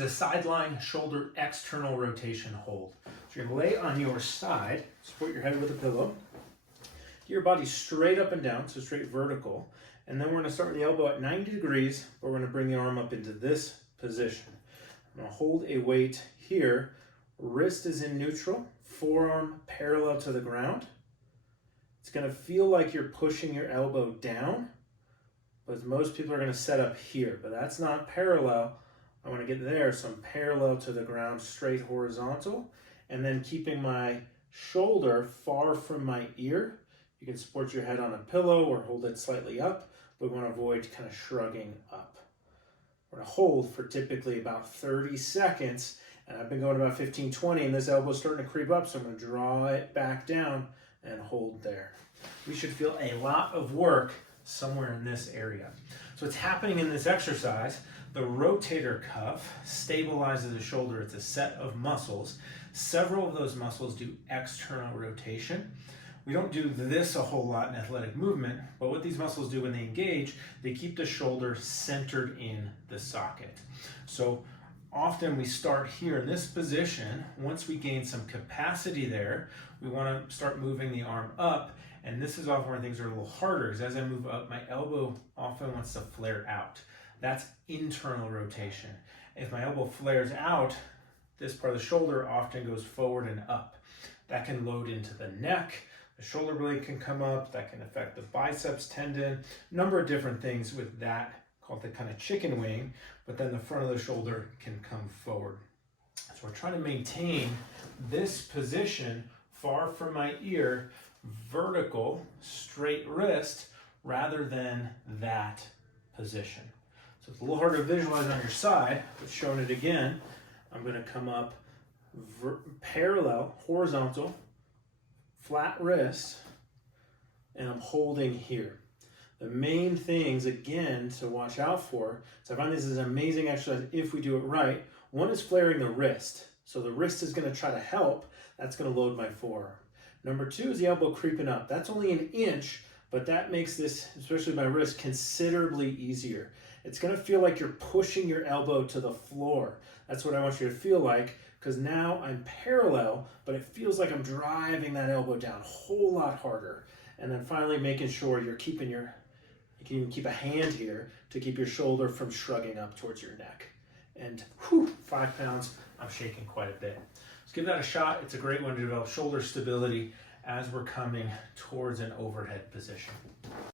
The sideline shoulder external rotation hold. So you're gonna lay on your side, support your head with a pillow. Get your body straight up and down, so straight vertical. And then we're gonna start with the elbow at 90 degrees, but we're gonna bring the arm up into this position. I'm gonna hold a weight here. Wrist is in neutral, forearm parallel to the ground. It's gonna feel like you're pushing your elbow down, but most people are gonna set up here, but that's not parallel. I want to get there, so I'm parallel to the ground, straight horizontal, and then keeping my shoulder far from my ear. You can support your head on a pillow or hold it slightly up, but we want to avoid kind of shrugging up. We're going to hold for typically about 30 seconds, and I've been going about 15, 20, and this elbow's starting to creep up, so I'm going to draw it back down and hold there. We should feel a lot of work somewhere in this area. So what's happening in this exercise, the rotator cuff stabilizes the shoulder. It's a set of muscles. Several of those muscles do external rotation. We don't do this a whole lot in athletic movement, but what these muscles do when they engage, they keep the shoulder centered in the socket. So often we start here in this position. Once we gain some capacity there, we want to start moving the arm up. And this is often where things are a little harder, because as I move up, my elbow often wants to flare out. That's internal rotation. If my elbow flares out, this part of the shoulder often goes forward and up. That can load into the neck. The shoulder blade can come up. That can affect the biceps tendon. A number of different things with that, called the kind of chicken wing, but then the front of the shoulder can come forward. So we're trying to maintain this position far from my ear, vertical, straight wrist, rather than that position. So it's a little hard to visualize on your side, but showing it again, I'm going to come up parallel, horizontal, flat wrist, and I'm holding here. The main things, again, to watch out for, so I find this is an amazing exercise if we do it right. One is flaring the wrist. So the wrist is going to try to help. That's going to load my forearm. Number two is the elbow creeping up. That's only an inch, but that makes this, especially my wrist, considerably easier. It's going to feel like you're pushing your elbow to the floor. That's what I want you to feel like, because now I'm parallel, but it feels like I'm driving that elbow down a whole lot harder. And then finally making sure you're keeping you can even keep a hand here to keep your shoulder from shrugging up towards your neck. And 5 pounds, I'm shaking quite a bit. Let's give that a shot. It's a great one to develop shoulder stability as we're coming towards an overhead position.